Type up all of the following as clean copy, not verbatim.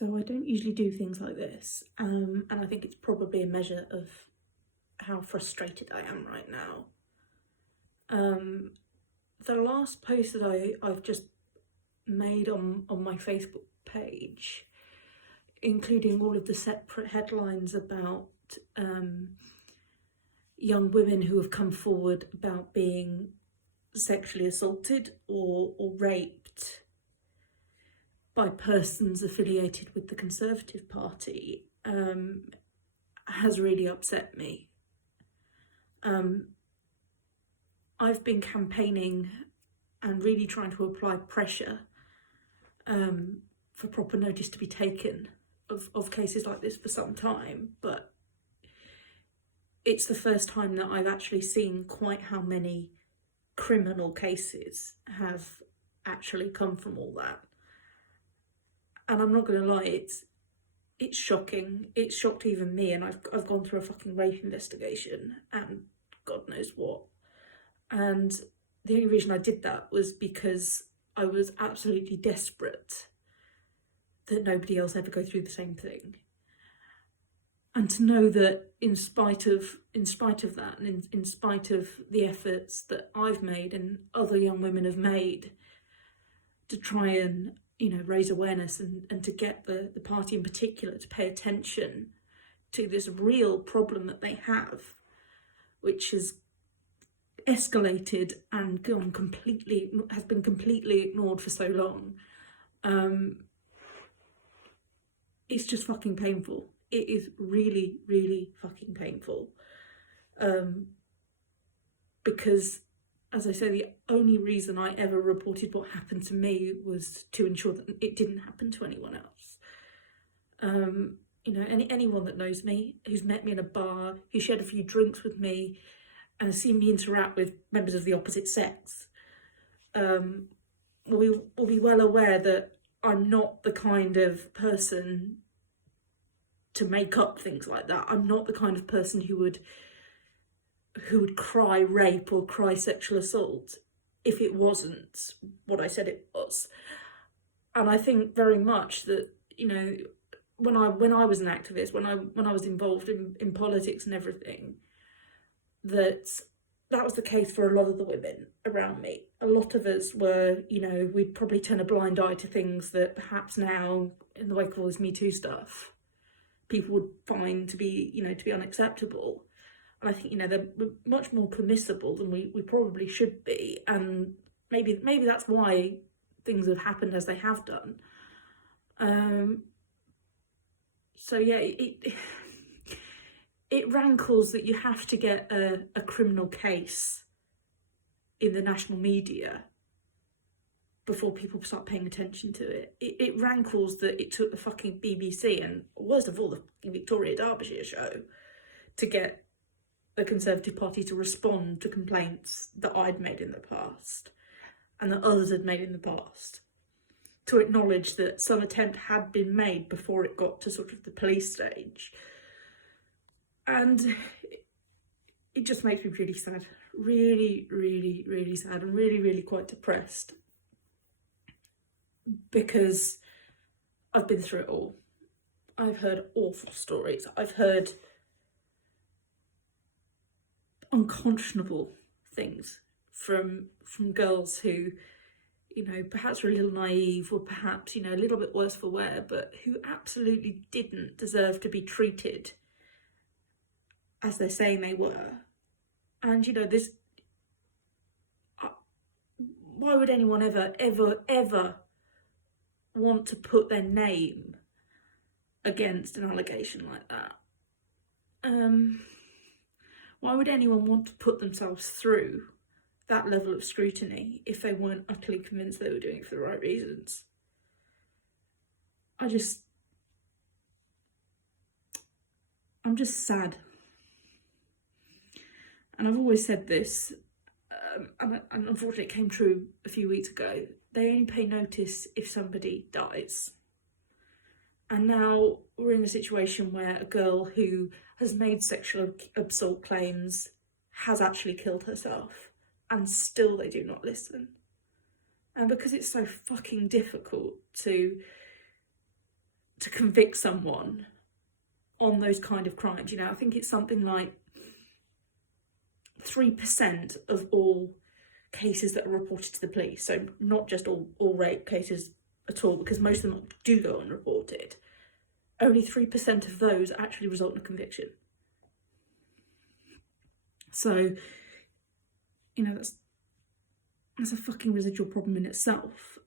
So I don't usually do things like this, and I think it's probably a measure of how frustrated I am right now. The last post that I've just made on my Facebook page, including all of the separate headlines about young women who have come forward about being sexually assaulted or raped by persons affiliated with the Conservative Party, has really upset me. I've been campaigning and really trying to apply pressure for proper notice to be taken of cases like this for some time, but it's the first time that I've actually seen quite how many criminal cases have actually come from all that. And I'm not going to lie, it's shocking. It shocked even me, and I've gone through a fucking rape investigation and God knows what. And the only reason I did that was because I was absolutely desperate that nobody else ever go through the same thing. And to know that in spite of that, and in spite of the efforts that I've made and other young women have made to try and, raise awareness and to get the party in particular to pay attention to this real problem that they have, which has escalated and has been completely ignored for so long. It's just fucking painful. It is really, really fucking painful. Because, as I say, the only reason I ever reported what happened to me was to ensure that it didn't happen to anyone else. Anyone that knows me, who's met me in a bar, who shared a few drinks with me, and has seen me interact with members of the opposite sex, will be well aware that I'm not the kind of person to make up things like that. I'm not the kind of person who would cry rape or cry sexual assault if it wasn't what I said it was. And I think very much that, when I was an activist, when I was involved in politics and everything, that was the case for a lot of the women around me. A lot of us were, we'd probably turn a blind eye to things that perhaps now, in the wake of all this Me Too stuff, people would find to be unacceptable. And I think, they're much more permissible than we probably should be. And maybe that's why things have happened as they have done. So yeah, it rankles that you have to get a criminal case in the national media before people start paying attention to it. It rankles that it took the fucking BBC and, worst of all, the Victoria Derbyshire show to get the Conservative Party to respond to complaints that I'd made in the past and that others had made in the past, to acknowledge that some attempt had been made before it got to sort of the police stage. And it just makes me really sad, really, really, really sad, and really, really quite depressed, because I've been through it all. I've heard awful stories. I've heard unconscionable things from girls who, perhaps were a little naive, or perhaps, a little bit worse for wear, but who absolutely didn't deserve to be treated as they're saying they were. And, this... why would anyone ever want to put their name against an allegation like that? Why would anyone want to put themselves through that level of scrutiny if they weren't utterly convinced they were doing it for the right reasons? I'm just sad. And I've always said this, and unfortunately it came true a few weeks ago, they only pay notice if somebody dies. And now we're in a situation where a girl who has made sexual assault claims has actually killed herself, and still they do not listen. And because it's so fucking difficult to to convict someone on those kind of crimes. You know, I think it's something like 3% of all cases that are reported to the police. So not just all rape cases at all, because most of them do go unreported. Only 3% of those actually result in a conviction. So, you know, that's a fucking residual problem in itself.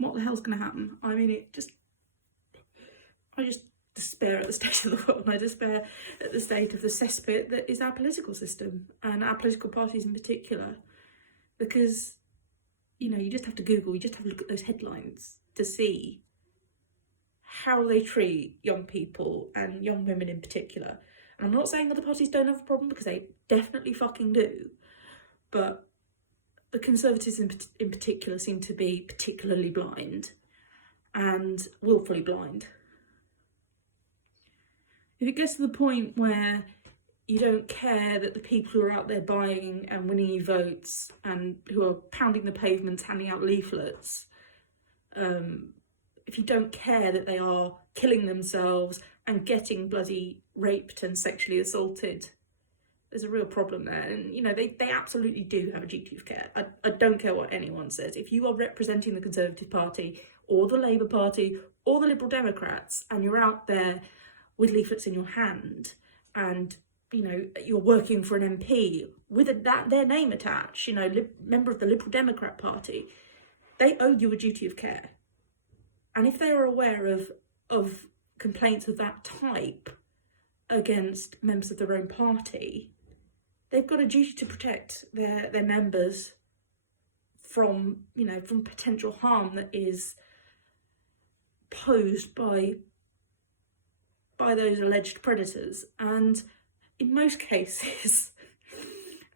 What the hell's going to happen? I mean, I just despair at the state of the world, and I despair at the state of the cesspit that is our political system, and our political parties in particular. Because, you know, you just have to Google, you just have to look at those headlines to see how they treat young people, and young women in particular. And I'm not saying other parties don't have a problem, because they definitely fucking do. But the Conservatives in particular seem to be particularly blind, and willfully blind. If it gets to the point where you don't care that the people who are out there buying and winning you votes, and who are pounding the pavements, handing out leaflets, if you don't care that they are killing themselves and getting bloody raped and sexually assaulted, there's a real problem there. And, you know, they absolutely do have a duty of care. I don't care what anyone says. If you are representing the Conservative Party or the Labour Party or the Liberal Democrats, and you're out there with leaflets in your hand, and, you know, you're working for an MP with their name attached, you know, member of the Liberal Democrat Party, they owe you a duty of care. And if they are aware of complaints of that type against members of their own party, they've got a duty to protect their members from, you know, from potential harm that is posed by those alleged predators. And in most cases,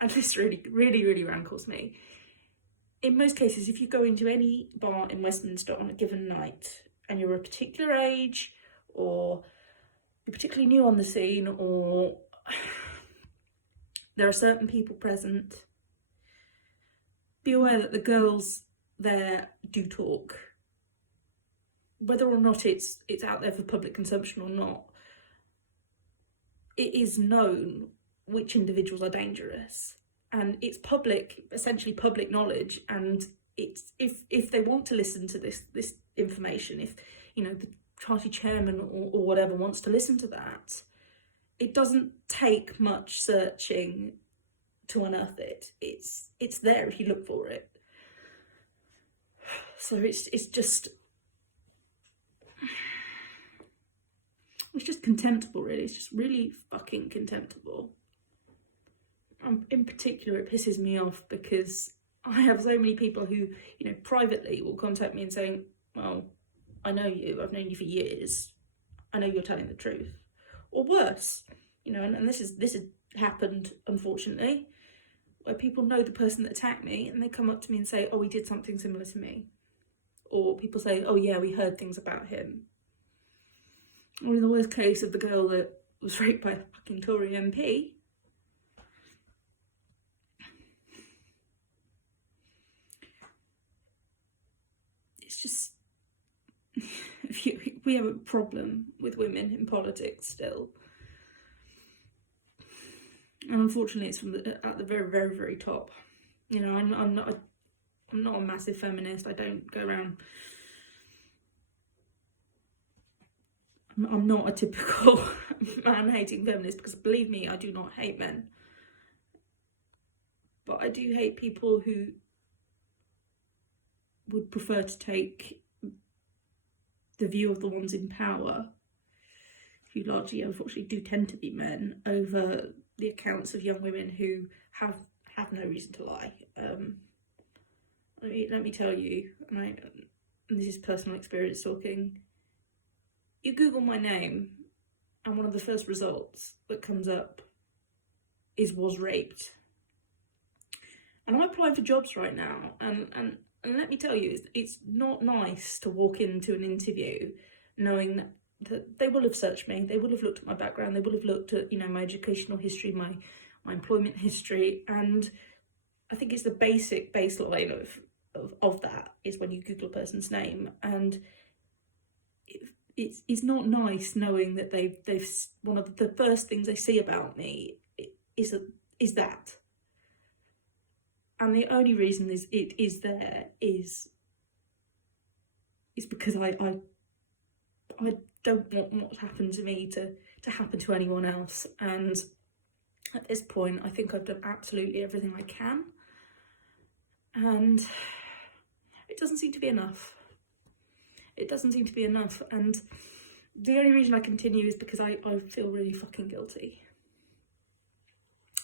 and this really, really, really rankles me, in most cases, if you go into any bar in Westminster on a given night, and you're a particular age, or you're particularly new on the scene, or there are certain people present, be aware that the girls there do talk. Whether or not it's out there for public consumption or not, it is known which individuals are dangerous. And it's public, essentially public knowledge. And it's if they want to listen to this information, if, you know, the party chairman or whatever wants to listen to that, it doesn't take much searching to unearth it. It's there if you look for it. So it's just contemptible, really. It's just really fucking contemptible. In particular, it pisses me off because I have so many people who, you know, privately will contact me and saying, well, I know you, I've known you for years, I know you're telling the truth. Or worse, you know, and this has happened, unfortunately, where people know the person that attacked me and they come up to me and say, oh, he did something similar to me. Or people say, oh yeah, we heard things about him. Or in the worst case of the girl that was raped by a fucking Tory MP, it's just, we have a problem with women in politics still. And unfortunately, it's at the very, very, very top. You know, I'm not a massive feminist. I don't go around. I'm not a typical man-hating feminist, because believe me, I do not hate men. But I do hate people who would prefer to take the view of the ones in power, who largely, unfortunately, do tend to be men, over the accounts of young women who have no reason to lie. Let me tell you, and this is personal experience talking, you Google my name and one of the first results that comes up is was raped. And I'm applying for jobs right now, and let me tell you, it's not nice to walk into an interview knowing that they will have searched me, they will have looked at my background, they will have looked at, you know, my educational history, my employment history, and I think it's the baseline of of that is when you Google a person's name, and it's not nice knowing that they've one of the first things they see about me is that, and the only reason it is there is because I don't want what's happened to me to happen to anyone else. And at this point, I think I've done absolutely everything I can, and it doesn't seem to be enough. It doesn't seem to be enough, and the only reason I continue is because I feel really fucking guilty.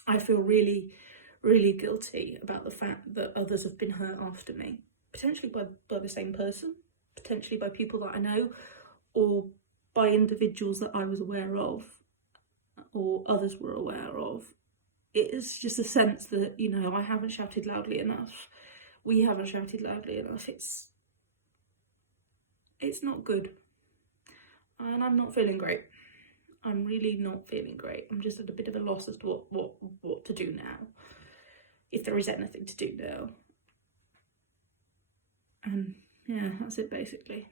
I feel really, really guilty about the fact that others have been hurt after me, potentially by the same person, potentially by people that I know, or by individuals that I was aware of, or others were aware of. It is just a sense that, you know, I haven't shouted loudly enough. We haven't shouted loudly enough. It's not good. And I'm not feeling great. I'm really not feeling great. I'm just at a bit of a loss as to what to do now, if there is anything to do now. And yeah, that's it basically.